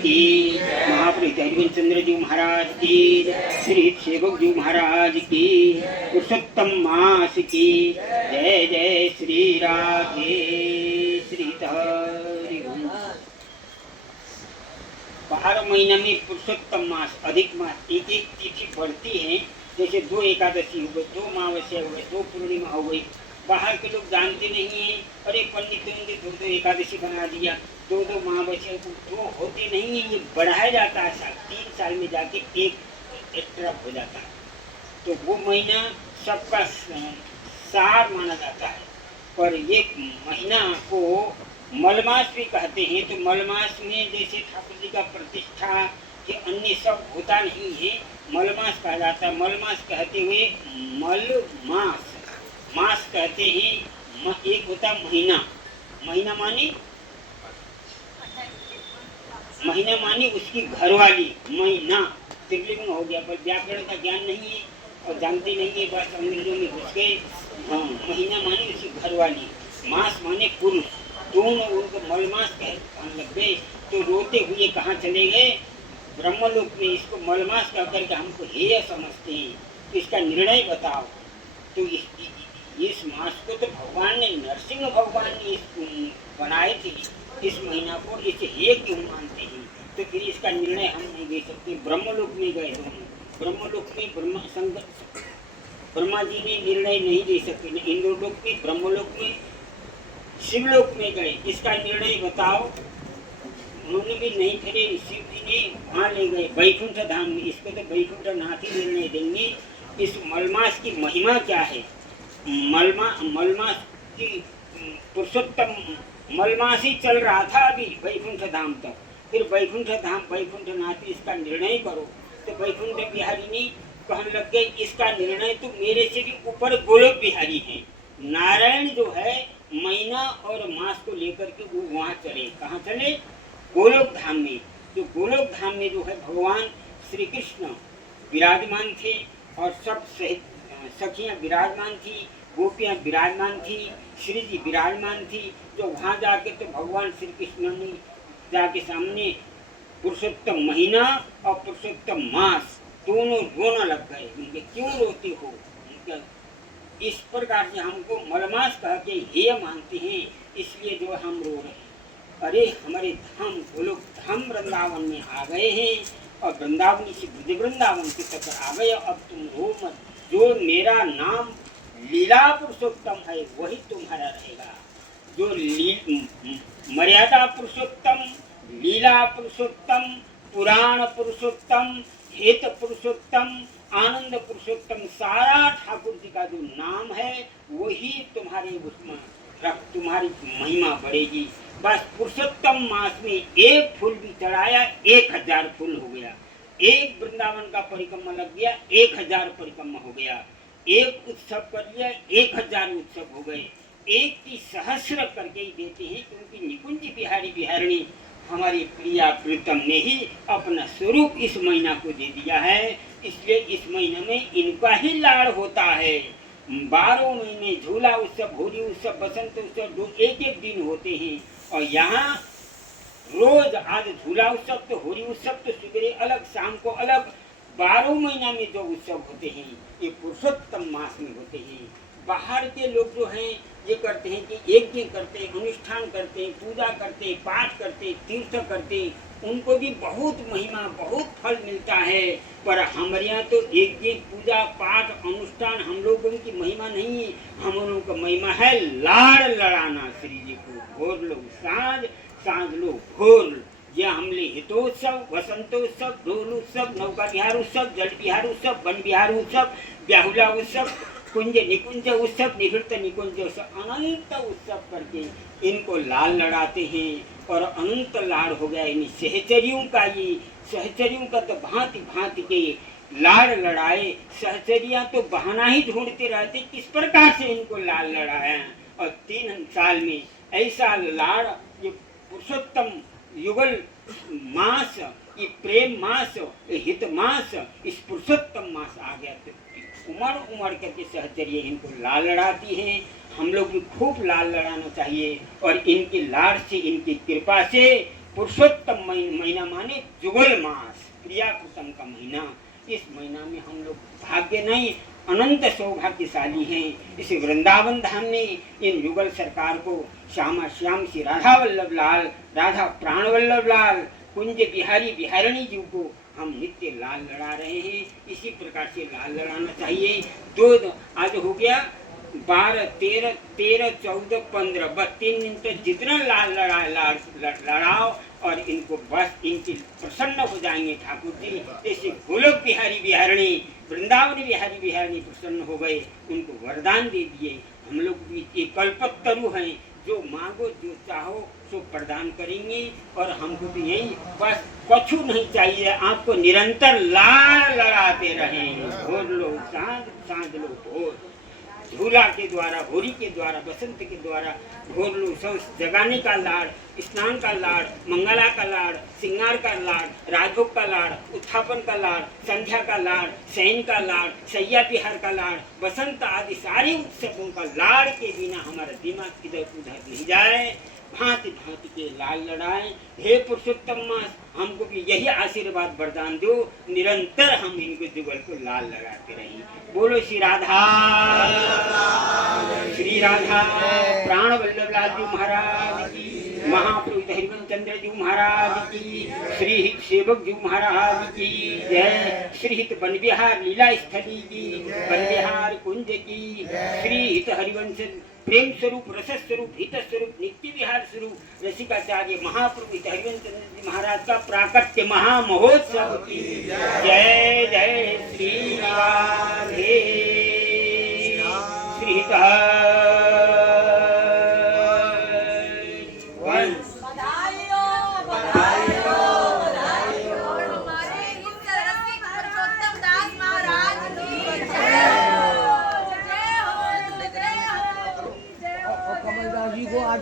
की, महापुरुष हरिवंश चंद्र जी महाराज की, श्री सेवक जी महाराज की, पुरुषोत्तम मास की जय जय श्री राधे श्री हरि। 12 महीना में पुरुषोत्तम मास अधिक मास एक एक तिथि बढ़ती है। जैसे 2 एकादशी हो गई, 2 अमावस्या हो गई, 2 पूर्णिमा हो गई। बाहर के लोग जानते नहीं है, अरे पंडितों ने 2 एकादशी बना दिया, 2 अमावस्या तो होते नहीं है। ये बढ़ाया जाता है, 3 साल में जाके एक एक्स्ट्रा हो जाता है। तो वो महीना सबका सार माना जाता है। पर ये महीना को मलमास भी कहते हैं। तो मलमास में जैसे ठाकुर जी का प्रतिष्ठा के अन्य सब होता नहीं है, मलमास कहा जाता है। मलमास कहते हुए मलमास मास कहते हैं। एक होता महीना, महीना माने उसकी घरवाली, महीना त्रिलिंग हो गया। पर व्याकरण का ज्ञान नहीं है और जानते नहीं है, बस अंग्रेजों में घुस गए। हाँ, महीना माने उसकी घरवाली, मास माने पुरुष, दोनों उनको मलमास कहने लग गए। तो रोते हुए कहाँ चले गए? ब्रह्मलोक में। इसको मलमास कह करके हमको हेय समझते हैं, तो इसका निर्णय बताओ। तो इस मास को तो भगवान ने, नरसिंह भगवान ने बनाए थे इस महीना को, इसे हेय क्यों मानते हैं? तो फिर इसका निर्णय हम नहीं दे सकते। ब्रह्मलोक में गए दोनों, ब्रह्मलोक में ब्रह्मा जी ने निर्णय नहीं दे सकते। इंद्रलोक में, ब्रह्मलोक में, शिवलोक में गए, इसका निर्णय बताओ। उन्होंने भी नहीं करे, शिव जी ने वहाँ ले गए वैकुंठ धाम में। इसको तो वैकुंठ नाथ ही निर्णय देंगे। इस मलमास की महिमा क्या है? मलमास की पुरुषोत्तम मलमास ही चल रहा था अभी वैकुंठ धाम तक। फिर वैकुंठ धाम, वैकुंठ नाथ इसका निर्णय करो। तो वैकुंठ बिहारी ने कहने लग गए, इसका निर्णय तो मेरे से भी ऊपर गोलोक बिहारी है। नारायण जो है महीना और मास को लेकर के वो वहाँ चले। कहाँ चले? गोलोक धाम में। तो गोलोक धाम में जो है भगवान श्री कृष्ण विराजमान थे और सब सखियाँ विराजमान थी, गोपियाँ विराजमान थी, श्री जी विराजमान थी। तो वहाँ जाके तो भगवान श्री कृष्ण ने जाके सामने पुरुषोत्तम महीना और पुरुषोत्तम मास दोनों रोना लग गए। उनके क्यों रोते हो? उनका इस प्रकार से हमको मलमास कह के हेय मानते हैं, इसलिए जो हम रो रहे हैं। अरे हमारे धाम गोलोक धाम वृंदावन में आ गए हैं और वृंदावन से ब्रज वृंदावन के तक आ गए। अब तुम रो मत। जो मेरा नाम लीला पुरुषोत्तम है वही तुम्हारा रहेगा। जो मर्यादा पुरुषोत्तम, लीला पुरुषोत्तम, पुराण पुरुषोत्तम, हेत पुरुषोत्तम, आनंद पुरुषोत्तम, सारा ठाकुर जी का जो नाम है वही तुम्हारे उसमें तुम्हारी महिमा बढ़ेगी। बस पुरुषोत्तम मास में एक फूल भी चढ़ाया 1000 फूल हो गया। एक वृंदावन का परिक्रमा लग गया 1000 परिक्रमा हो गया। एक उत्सव कर लिया 1000 उत्सव हो गए। एक की सहस्र करके ही देते हैं, क्योंकि निकुंज बिहारी बिहारिणी हमारी प्रिया प्रीतम ने ही अपना स्वरूप इस महीना को दे दिया है। इसलिए इस महीने में इनका ही लाड़ होता है। 12 महीने झूला उत्सव, होली उत्सव, बसंत उत्सव एक एक दिन होते हैं। और यहाँ रोज आज झूला उत्सव तो होली उत्सव तो सुबह अलग, शाम को अलग। 12 महीना में जो उत्सव होते हैं ये पुरुषोत्तम मास में होते हैं। बाहर के लोग जो हैं ये करते हैं कि यज्ञ करते, अनुष्ठान करते, पूजा करते, पाठ करते, तीर्थ करते, उनको भी बहुत महिमा, बहुत फल मिलता है। पर हमारे यहाँ तो यज्ञ, पूजा, पाठ, अनुष्ठान हम लोगों की महिमा नहीं है। हम लोगों का महिमा है लाड़ लड़ाना श्री जी को। भोर लोग साँझ, साँझ लोग भोर। ये हमले हितोत्सव, वसंतोत्सव, ढोल उत्सव, नौका विहार उत्सव, जल विहार उत्सव, वन विहार उत्सव, ब्याहुला उत्सव, कुंज निकुंज उत्सव, निवृत्त निकुंज उत्सव, अनंत उत्सव करके इनको लाल लड़ाते हैं। और अनंत लाड़ हो गया इन सहचरियों का। ये सहचरियों का तो भांति भांति के लाड़ लड़ाए। सहचरियाँ तो बहाना ही ढूंढते रहते किस प्रकार से इनको लाल लड़ाया। और 3 साल में ऐसा लाड़, ये पुरुषोत्तम युगल मास, ये प्रेम मास, ये हित मास, इस पुरुषोत्तम मास आ गया। तो उमड़ उमड़ करके सहचर्य इनको लाल लड़ाती हैं। हम लोग भी खूब लाल लड़ाना चाहिए और इनके लाड़ से, इनकी कृपा से पुरुषोत्तम महीना माने जुगल मास, क्रियाकृतम का महीना। इस महीना में हम लोग भाग्य नहीं अनंत सौभाग्यशाली हैं। इस वृंदावन धाम ने इन युगल सरकार को श्यामा श्याम श्री राधा वल्लभ लाल, राधा प्राण वल्लभ लाल, कुंज बिहारी बिहारिणी जी को हम नित्य लाल लड़ा रहे हैं। इसी प्रकार से लाल लड़ाना चाहिए। आज हो गया 12, 13, 14, 15 बस 3 दिन तक जितना लाल लड़ाओ और इनको बस इनकी प्रसन्न हो जाएंगे ठाकुर जी। जैसे गोलोक बिहारी बिहारिणी, वृंदावन बिहारी बिहारिणी प्रसन्न हो गए, उनको वरदान दे दिए। हम लोग भी एक कल्पतरु हैं, जो मांगो जो चाहो सो प्रदान करेंगे। और हमको तो यही बस कछु नहीं चाहिए, आपको निरंतर लाल लड़ाते रहें। भोर लो सांझ, सांझ लो भोर, झूला के द्वारा, होरी के द्वारा, बसंत के द्वारा भोर लो जगाने का लाड़, स्नान का लाड़, मंगला का लाड़, सिंगार का लाड़, राजभोग का लाड़, उत्थापन का लाड़, संध्या का लाड़, शयन का लाड़, सैया बिहार का लाड़, बसंत आदि सारे उत्सवों का लाड़ के बिना हमारा दिमाग इधर उधर नहीं जाए। भांति भांति के लाल लड़ाए। हे पुरुषोत्तम मास, हमको भी यही आशीर्वाद वरदान दो, निरंतर हम इनको जुगल को लाल लगाते रहें। बोलो श्री राधा प्राण वल्लभ लाल जी महाराज की, महाप्रभु हरिवंश चंद्र जी महाराज की, श्री हित सेवक जी महाराज की जय। श्री हित वन विहार लीला स्थली की, वन विहार कुंज की, श्री हित हरिवंश प्रेम स्वरूप, रस स्वरूप, हित स्वरूप, नित्य विहार स्वरूप रसिकाचार्य महाप्रभु हरिवंश चंद्र जी महाराज का प्राकट्य महामहोत्सव की जय। जय श्री राधे श्री कमलदास जी को आज